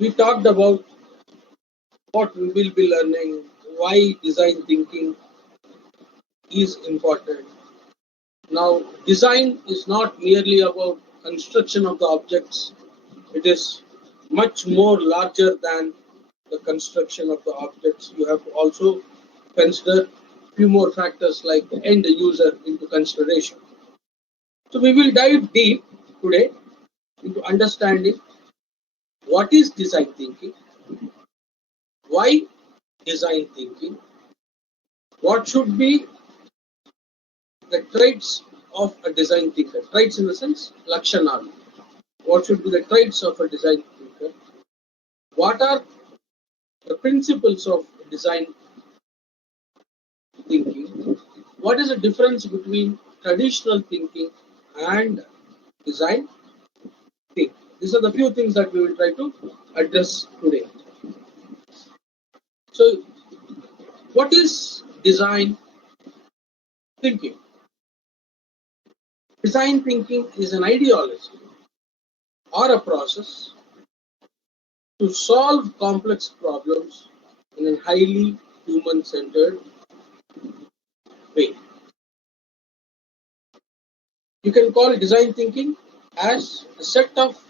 We talked about what we will be learning, why design thinking is important. Now, design is not merely about construction of the objects, it is much more larger than the construction of the objects. You have to also consider few more factors like the end user into consideration. So we will dive deep today into understanding what is design thinking, why design thinking, what should be the traits of a design thinker. Traits in the sense Lakshana. What should be the traits of a design thinker? What are the principles of design thinking? What is the difference between traditional thinking and design thinking? These are the few things that we will try to address today. So, what is design thinking? Design thinking is an ideology or a process to solve complex problems in a highly human-centered way. You can call design thinking as a set of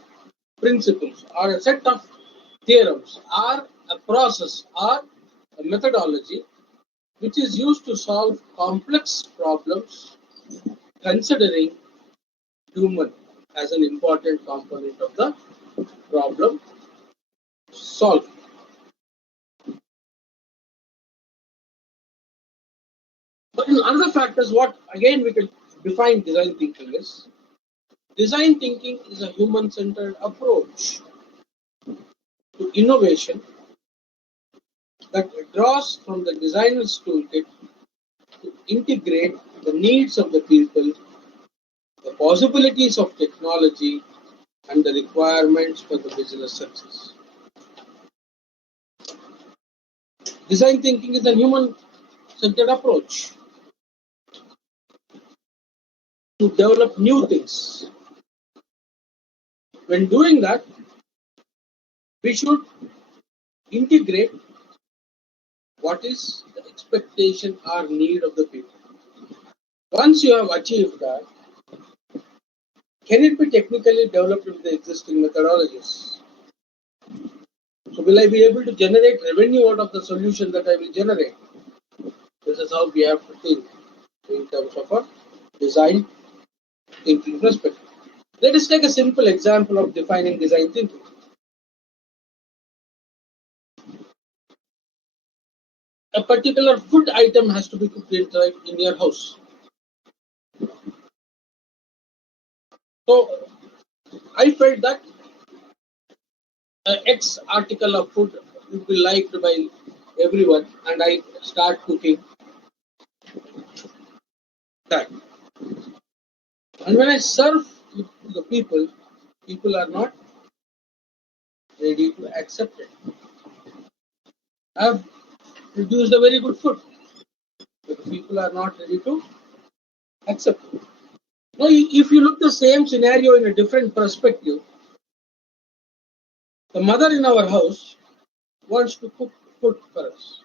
principles or a set of theorems or a process or a methodology which is used to solve complex problems considering human as an important component of the problem solving. But in other factors, what again we can define design thinking is design thinking is a human-centered approach to innovation that draws from the designer's toolkit to integrate the needs of the people, the possibilities of technology, and the requirements for the business success. Design thinking is a human-centered approach to develop new things. When doing that, we should integrate what is the expectation or need of the people. Once you have achieved that, can it be technically developed with the existing methodologies? So will I be able to generate revenue out of the solution that I will generate? This is how we have to think in terms of a design thinking perspective. Let us take a simple example of defining design thinking. A particular food item has to be cooked in your house. So I felt that X article of food would be liked by everyone, and I start cooking that. And when I serve it to the people, people are not ready to accept it. I have produced a very good food, but people are not ready to accept it. Now, if you look the same scenario in a different perspective, the mother in our house wants to cook food for us.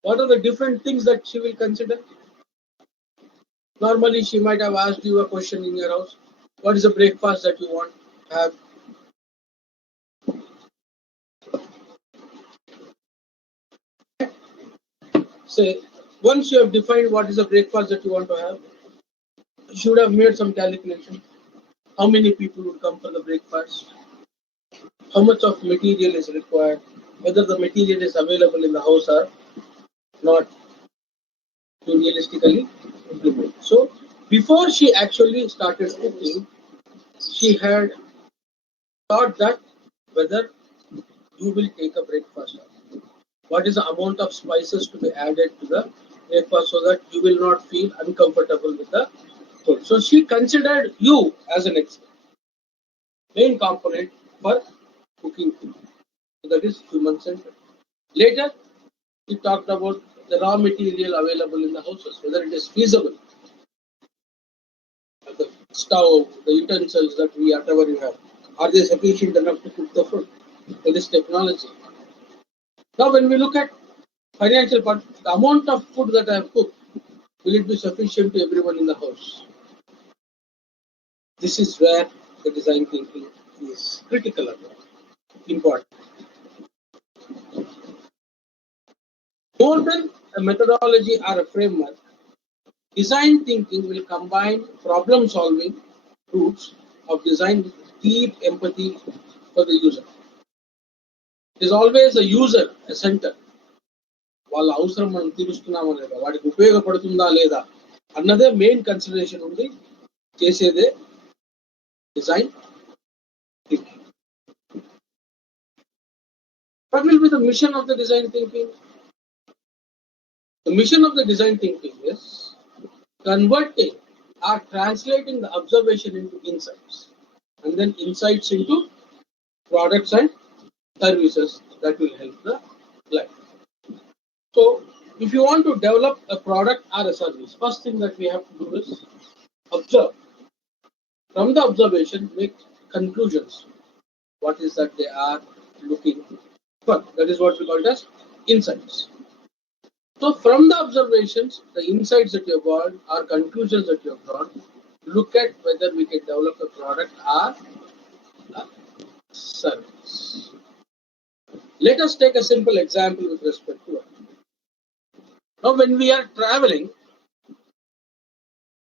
What are the different things that she will consider? Normally, she might have asked you a question in your house. What is the breakfast that you want to have? Say, once you have defined what is the breakfast that you want to have, you should have made some calculation. How many people would come for the breakfast? How much of material is required? Whether the material is available in the house or not to realistically implement. So, before she actually started cooking, she had thought that whether you will take a breakfast or not. What is the amount of spices to be added to the breakfast so that you will not feel uncomfortable with the food. So she considered you as an expert, main component for cooking food. So that is human-centered. Later, we talked about the raw material available in the houses, whether it is feasible. The stove, the utensils that whatever you have, are they sufficient enough to cook the food? It is technology. Now, when we look at financial part, the amount of food that I have cooked, will it be sufficient to everyone in the house? This is where the design thinking is critical and important. More than a methodology or a framework, design thinking will combine problem solving roots of design with deep empathy for the user. It is always a user, a center. వాళ్ళ అవసరం మనం తీరుస్తున్నామా లేదా, వాడికి ఉపయోగపడుతుందా లేదా అన్నదే main consideration ఉంది చేసేదే design thinking. What will be the mission of the design thinking? The mission of the design thinking is converting or translating the observation into insights, and then insights into products and services that will help the client. So, if you want to develop a product or a service, first thing that we have to do is observe. From the observation, make conclusions. What is that they are looking for? That is what we call it as insights. So, from the observations, the insights that you have got or conclusions that you have drawn, look at whether we can develop a product or a service. Let us take a simple example with respect to it. Now, when we are traveling,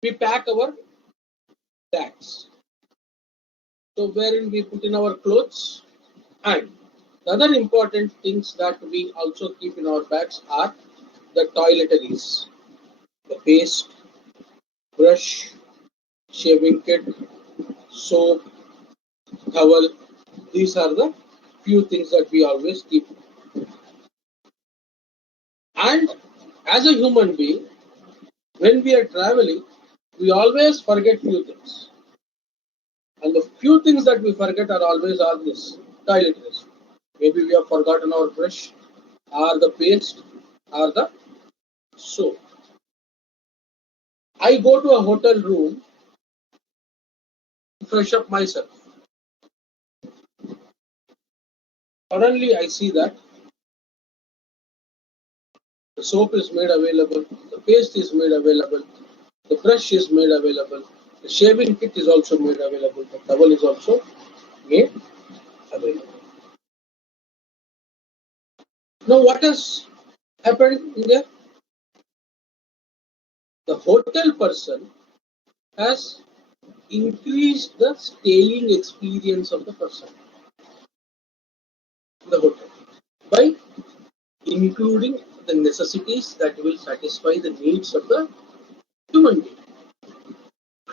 we pack our bags. So, wherein we put in our clothes, and the other important things that we also keep in our bags are the toiletries, the paste, brush, shaving kit, soap, towel. These are the few things that we always keep. And as a human being, when we are traveling, we always forget few things. And the few things that we forget are always this toiletries. Maybe we have forgotten our brush, or the paste, or the soap. I go to a hotel room to fresh up myself. Suddenly I see that the soap is made available, the paste is made available, the brush is made available, the shaving kit is also made available, the towel is also made available. Now, what has happened in there? The hotel person has increased the staying experience of the person in the hotel by including the necessities that will satisfy the needs of the human being.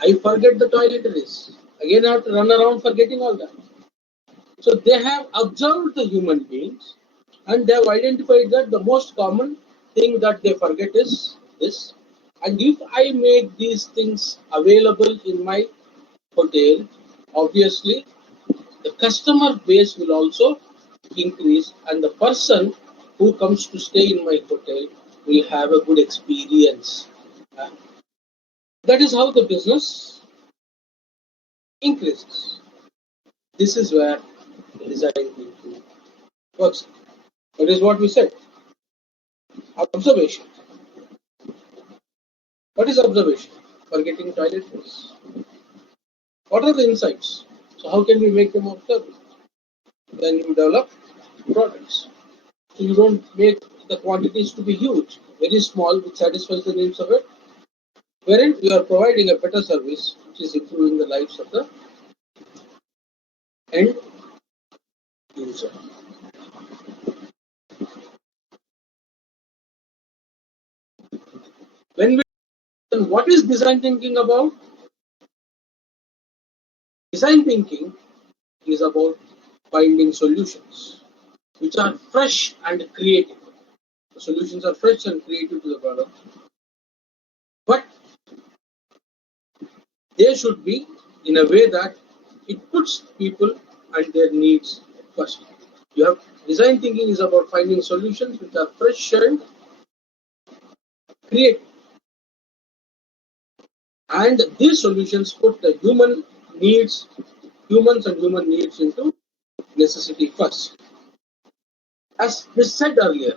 I forget the toiletries. Again, I have to run around forgetting all that. So they have observed the human beings and they have identified that the most common thing that they forget is this. And if I make these things available in my hotel, obviously the customer base will also increase and the person who comes to stay in my hotel will have a good experience. That is how the business increases. This is where design thinking works. That is what we said. Observation. What is observation? Forgetting toiletries. What are the insights? So how can we make them observable? Then you develop products. So you don't make the quantities to be huge, very small, which satisfies the needs of it. Wherein you are providing a better service, which is improving the lives of the end user. When we then what is design thinking about? Design thinking is about finding solutions which are fresh and creative. The solutions are fresh and creative to the problem, but they should be in a way that it puts people and their needs first. You have design thinking is about finding solutions which are fresh and creative, and these solutions put the humans and human needs into necessity first. As we said earlier,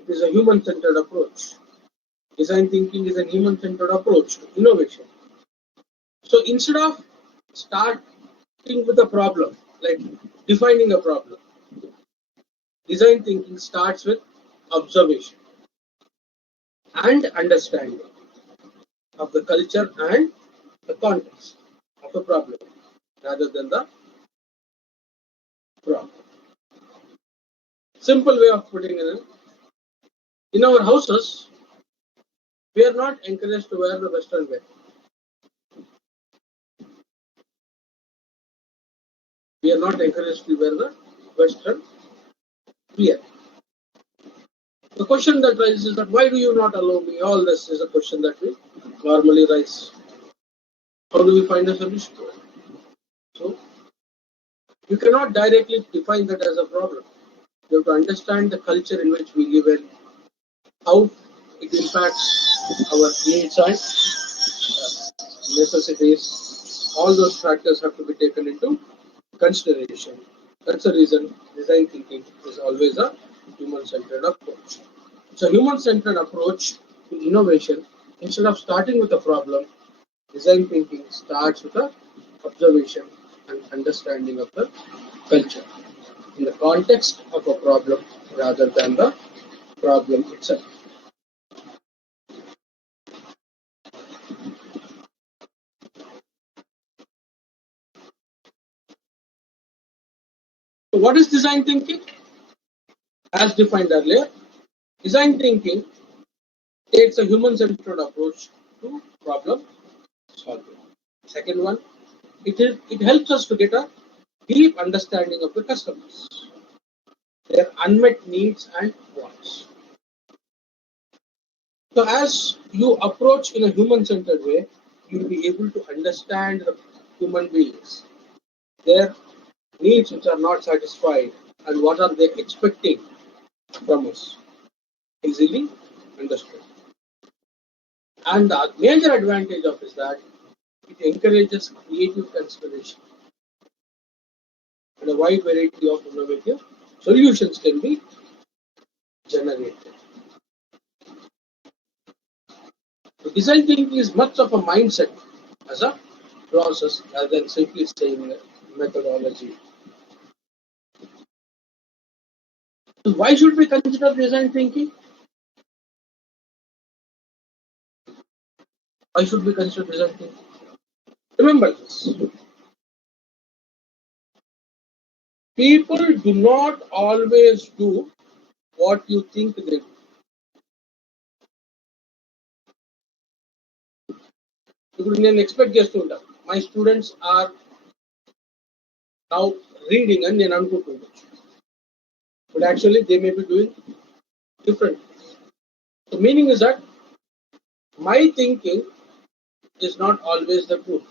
it is a human-centered approach. Design thinking is a human-centered approach to innovation. So instead of starting with a problem, like defining a problem, design thinking starts with observation and understanding of the culture and the context of a problem rather than the problem. Simple way of putting it in our houses, we are not encouraged to wear the Western wear. We are not encouraged to wear the Western wear. The question that rises is that why do you not allow me? All this is a question that we normally raise. How do we find a solution to it? So you cannot directly define that as a problem. You have to understand the culture in which we live in, how it impacts our needs and necessities. All those factors have to be taken into consideration. That's the reason design thinking is always a human-centered approach. It's a human-centered approach to innovation. Instead of starting with a problem, design thinking starts with a observation and understanding of the culture in the context of a problem rather than the problem itself. So what is design thinking? As defined earlier, design thinking takes a human-centered approach to problem solving. Second one, it helps us to get a deep understanding of the customers, their unmet needs and wants. So as you approach in a human-centered way, you will be able to understand the human beings, their needs which are not satisfied, and what are they expecting from us. Easily understood. And the major advantage of is that it encourages creative consideration and a wide variety of innovative solutions can be generated. So design thinking is much of a mindset as a process rather than simply saying methodology. So why should we consider design thinking? Why should we consider design thinking? Remember this. People do not always do what you think they do. ఇప్పుడు నేను expect చేస్తూ ఉంటాను my students are now reading అని నేను అనుకుంటుండొచ్చు but actually they may be doing different the meaning is that my thinking is not always the truth.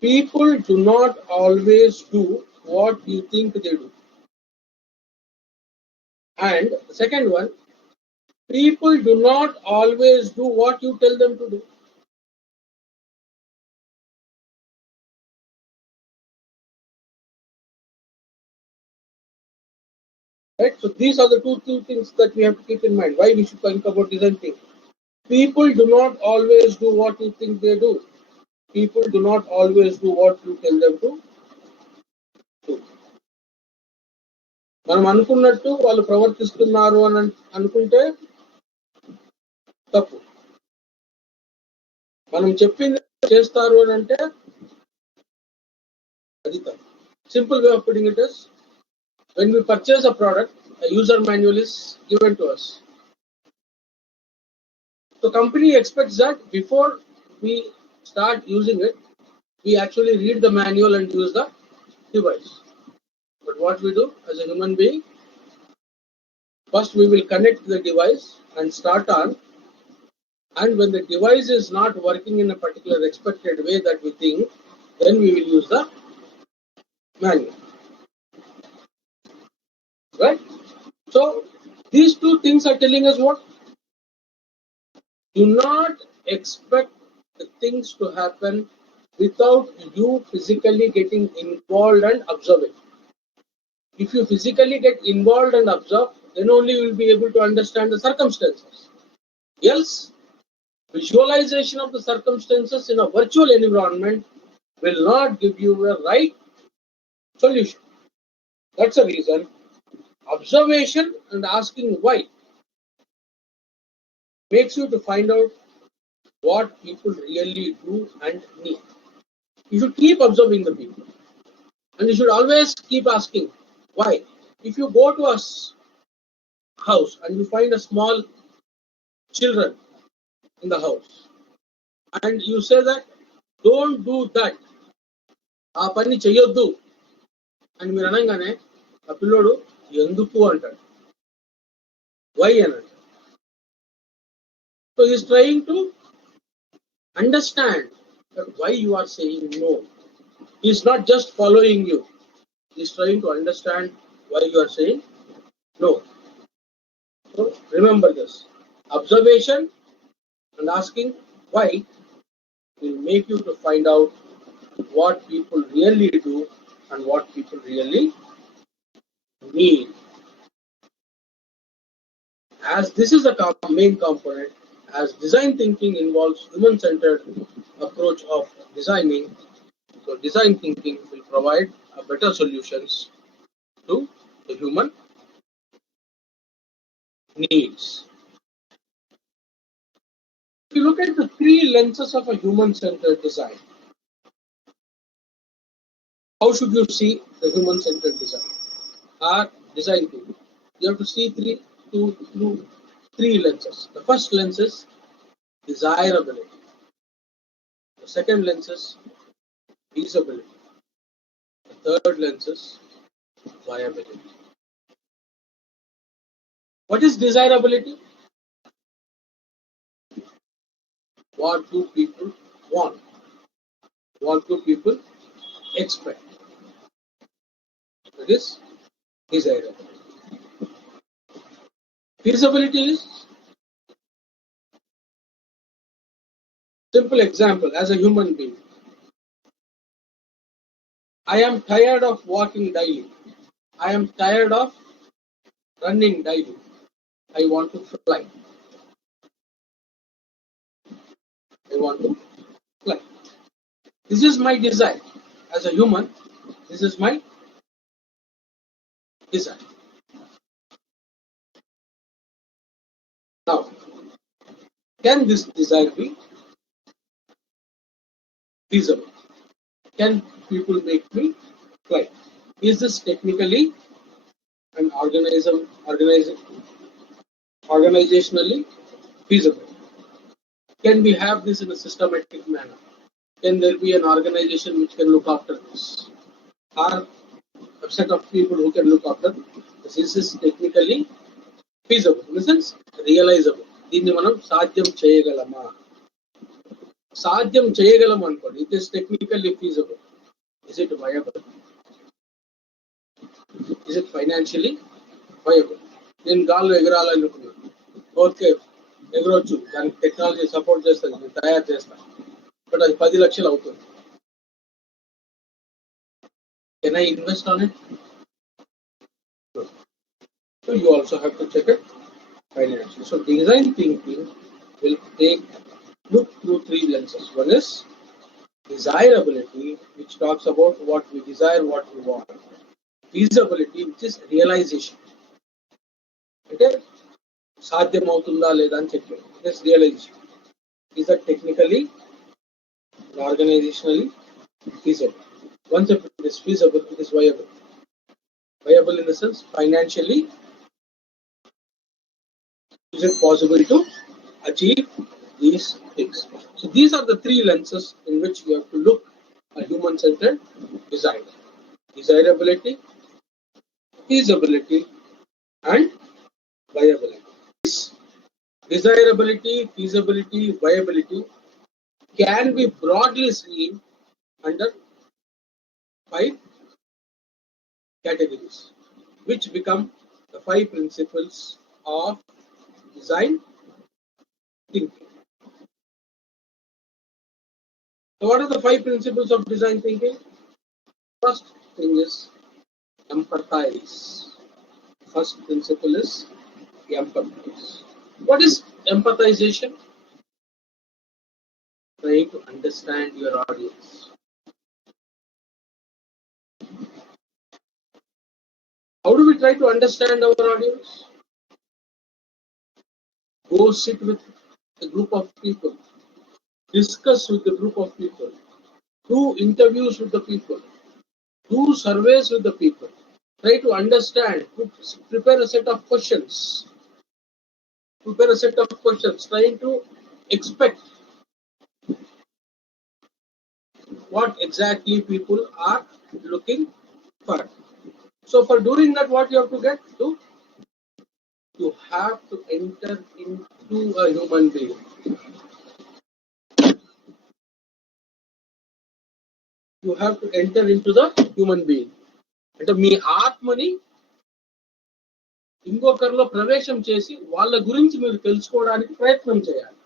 People do not always do what you think they do. And the second one, people do not always do what you tell them to do. Right? So these are the two things that we have to keep in mind. Why we should think about design thinking. People do not always do what you think they do. People do not always do what you tell them to do. మనం అనుకున్నట్టు వాళ్ళు ప్రవర్తిస్తున్నారు అని అనుకుంటే తప్పు. మనం చెప్పింది చేస్తారు అని అంటే అది తప్పు. Simple way of putting it is, when we purchase a product, a user manual is given to us. The company expects that before we start using it, we actually read the manual and use the device. But what we do as a human being, first we will connect the device and start on, and when the device is not working in a particular expected way that we think, then we will use the manual. Right? So these two things are telling us what? Do not expect the things to happen without you physically getting involved and observing. If you physically get involved and observe, then only you will be able to understand the circumstances. Else, visualization of the circumstances in a virtual environment will not give you a right solution. That's the reason observation and asking why makes you to find out what people really do and need. You should keep observing the people, and you should always keep asking why. If you go to a house and you find a small children in the house and you say that don't do that, ఆ పని చెయ్యొద్దు అని మీరు అనగానే ఆ పిల్లోడు ఎందుకు అంటాడు, వై అని అంటాడు. So is trying to understand why you are saying no. He is not just following you. He is trying to understand why you are saying no. So remember this. Observation and asking why will make you to find out what people really do and what people really need. As this is the main component, as design thinking involves human-centered approach of designing, so design thinking will provide a better solutions to the human needs. If you look at the three lenses of a human-centered design, how should you see the human-centered design or design thinking? You have to see through three lenses. The first lens is desirability. The second lens is feasibility. The third lens is viability. What is desirability? What do people want? What do people expect? That is desirability. Feasibility is simple example. As a human being, I am tired of walking daily. I am tired of running daily. I want to fly. I want to fly. This is my desire. As a human, this is my desire. Now, can this desire be feasible? Can people make me fly? Is this technically and organizationally feasible? Can we have this in a systematic manner? Can there be an organization which can look after this? Or a set of people who can look after this? Is this technically feasible? In the sense, realizable. దీన్ని మనం సాధ్యం చేయగలమా? సాధ్యం చేయగలం అనుకోండి. It is technically feasible. Is it viable? Is it financially viable? నేను గాల్లో ఎగరాలనుకున్నాను. Okay, ఎగరొచ్చు, దానికి టెక్నాలజీ సపోర్ట్ చేస్తుంది, నేను తయారు చేస్తాను. బట్ అది 10 లక్షలు అవుతుంది. Can I invest on it? No. So you also have to check it financially. So design thinking will look through three lenses. One is desirability, which talks about what we desire, what we want. Feasibility, which is realization. Okay? సాధ్యం అవుతుందా లేదా అని చెప్పారు. This realization. Is that technically and organizationally feasible? Once it is feasible, it is viable. Viable in the sense financially, is it possible to achieve these things? So these are the three lenses in which we have to look at human-centered design: desirability, feasibility, and viability. Desirability, feasibility, viability can be broadly seen under 5 categories, which become the 5 principles of design thinking. So what are the 5 principles of design thinking? First thing is empathize. First principle is empathize. What is empathization? Try to understand your audience. How do we try to understand our audience? Go sit with a group of people, discuss with the group of people, do interviews with the people, do surveys with the people. Try to understand, prepare a set of questions, trying to expect what exactly people are looking for. So for doing that, what you have to get to, you have to enter into a human being. You have to enter into the human being. అంటే మీ ఆత్మని ఇంకొకరిలో ప్రవేశం చేసి వాళ్ళ గురించి మీరు తెలుసుకోవడానికి ప్రయత్నం చేయాలి.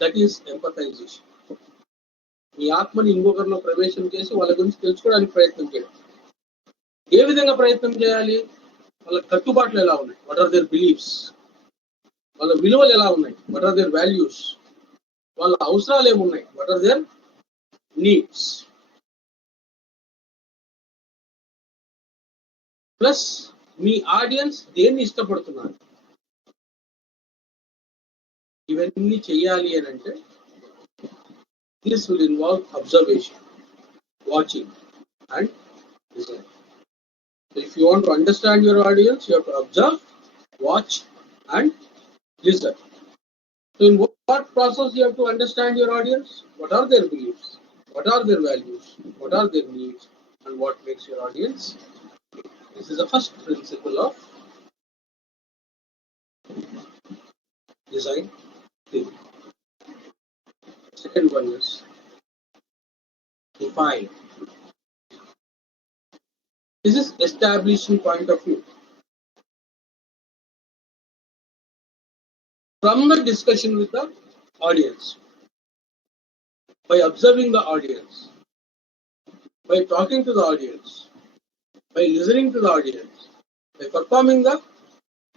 That is ఎంపథైజేషన్. మీ ఆత్మని ఇంకొకరిలో ప్రవేశం చేసి వాళ్ళ గురించి తెలుసుకోవడానికి ప్రయత్నం చేయడం. ఏ విధంగా ప్రయత్నం చేయాలి? వాళ్ళ కట్టుబాట్లు ఎలా ఉన్నాయి, వాట్ ఆర్ దేర్ బిలీఫ్స్, వాళ్ళ విలువలు ఎలా ఉన్నాయి, వాట్ ఆర్ దేర్ వాల్యూస్, వాళ్ళ అవసరాలు ఏమున్నాయి, what are their needs, plus మీ ఆడియన్స్ దేన్ని ఇష్టపడుతున్నారు. ఇవన్నీ చెయ్యాలి అని అంటే this will involve observation, watching and listening. So if you want to understand your audience, you have to observe, watch and listen. So in what process you have to understand your audience? What are their beliefs? What are their values? What are their needs? And what makes your audience? This is the first principle of design thinking. Second one is define. This is establishing point of view. From the discussion with the audience, by observing the audience, by talking to the audience, by listening to the audience, by performing the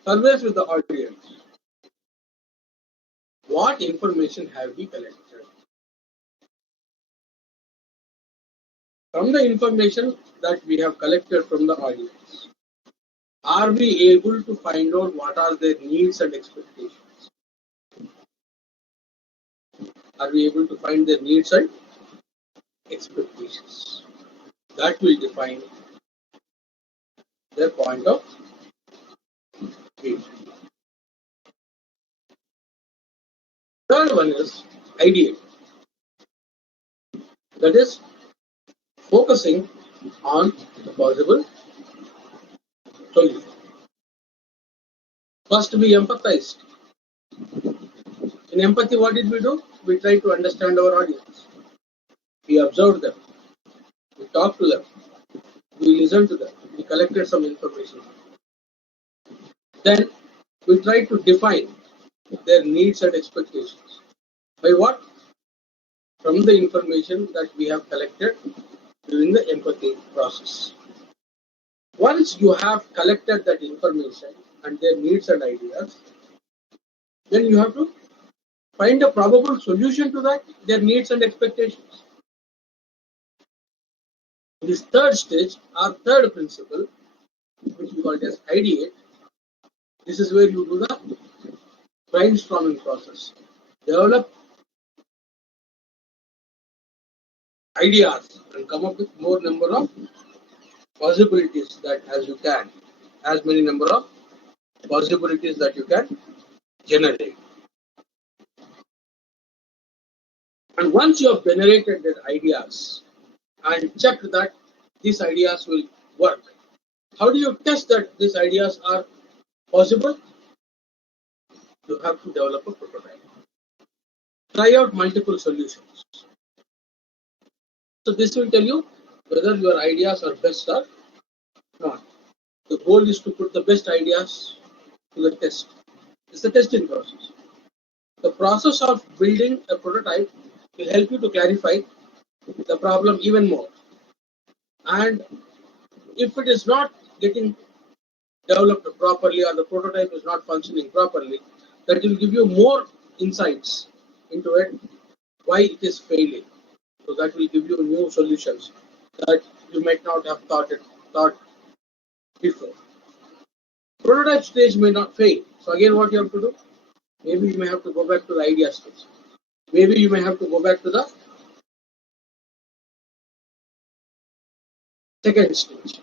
surveys with the audience, what information have we collected? From the information that we have collected from the audience, are we able to find out what are their needs and expectations? Are we able to find their needs and expectations? That will define their point of view. Third one is ideate. That is focusing on the possible solution. First, we empathized. In empathy, what did we do? We tried to understand our audience. We observed them. We talked to them. We listened to them. We collected some information. Then we tried to define their needs and expectations. By what? From the information that we have collected during the empathy process. Once you have collected that information and their needs and ideas, then you have to find a probable solution to that, their needs and expectations. This third stage, our third principle, which we call it as ideate, this is where you do the brainstorming process. Develop ideas and come up with more number of possibilities that as you can, as many number of possibilities that you can generate. And once you have generated the ideas and checked that these ideas will work, how do you test that these ideas are possible? You have to develop a prototype. Try out multiple solutions. So this will tell you whether your ideas are best or not. The goal is to put the best ideas to the test. It's the testing process. The process of building a prototype will help you to clarify the problem even more. And if it is not getting developed properly or the prototype is not functioning properly, that will give you more insights into it, why it is failing. So that will give you new solutions that you might not have thought before. Prototype stage may not fail. So again, what you have to do? Maybe you may have to go back to the idea stage. Maybe you may have to go back to the second stage,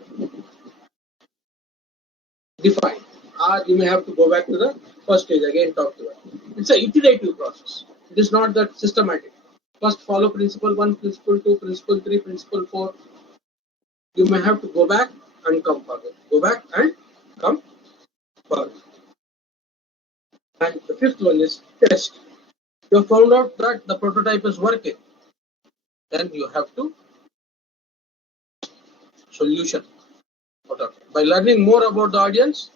define. Or you may have to go back to the first stage again, talk to it. It's an iterative process. It is not that systematic. First follow principle 1, principle 2, principle 3, principle 4. You may have to go back and come forward. Go back and come forward. And the fifth one is test. You have found out that the prototype is working. Then you have to solution. By learning more about the audience,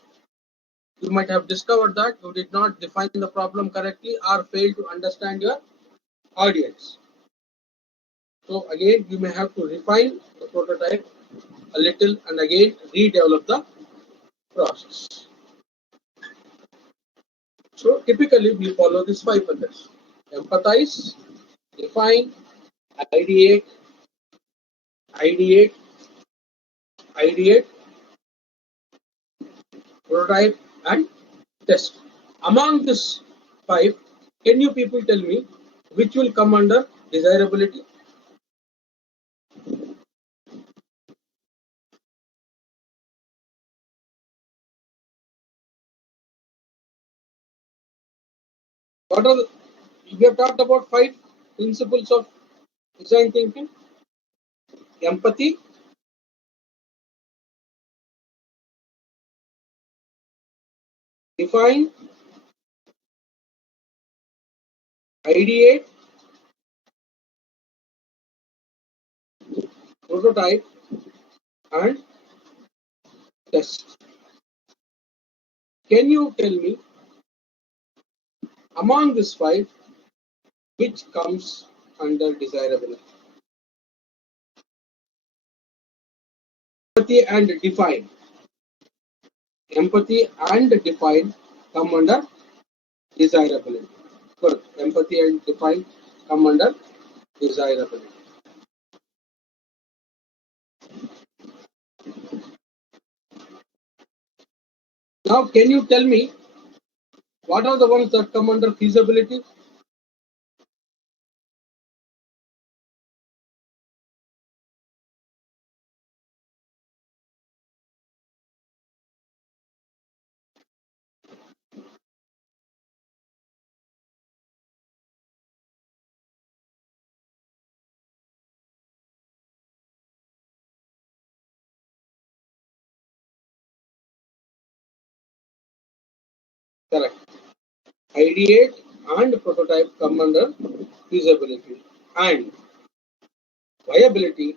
you might have discovered that you did not define the problem correctly or failed to understand your audience. So again, you may have to refine the prototype a little and again redevelop the process. So typically we follow these 5 methods: empathize, define, ideate, ideate, ideate, prototype, and test. Among these 5, can you people tell me which will come under desirability? What are the, we have talked about 5 principles of design thinking: empathy, define, ideate, prototype, and test. Can you tell me among these 5 which comes under desirability? Empathy and define. Empathy and define come under desirability. Good. Empathy and define come under desirability. Now, can you tell me what are the ones that come under feasibility? Correct. Ideate and prototype come under feasibility, and viability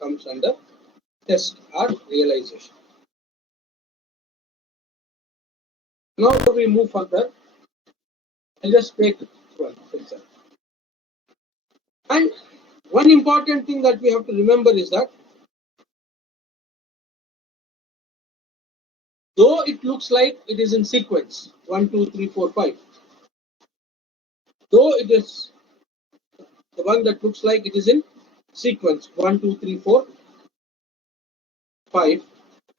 comes under test or realization. Now, before we move further, I'll just take one example. And one important thing that we have to remember is that though it looks like it is in sequence 1, 2, 3, 4, 5, though it is the one that looks like it is in sequence 1, 2, 3, 4, 5,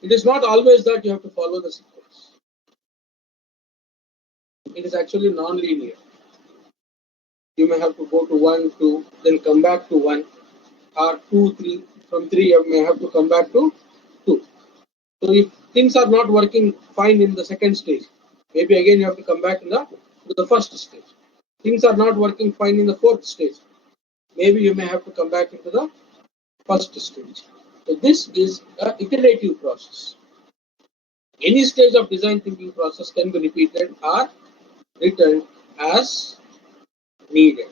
it is not always that you have to follow the sequence. It is actually non-linear. You may have to go to 1, 2, then come back to 1, or 2, 3. From 3, you may have to come back to 2. So if things are not working fine in the second stage, maybe again you have to come back to the first stage. Things are not working fine in the fourth stage, maybe you may have to come back into the first stage. So this is an iterative process. Any stage of design thinking process can be repeated or returned as needed.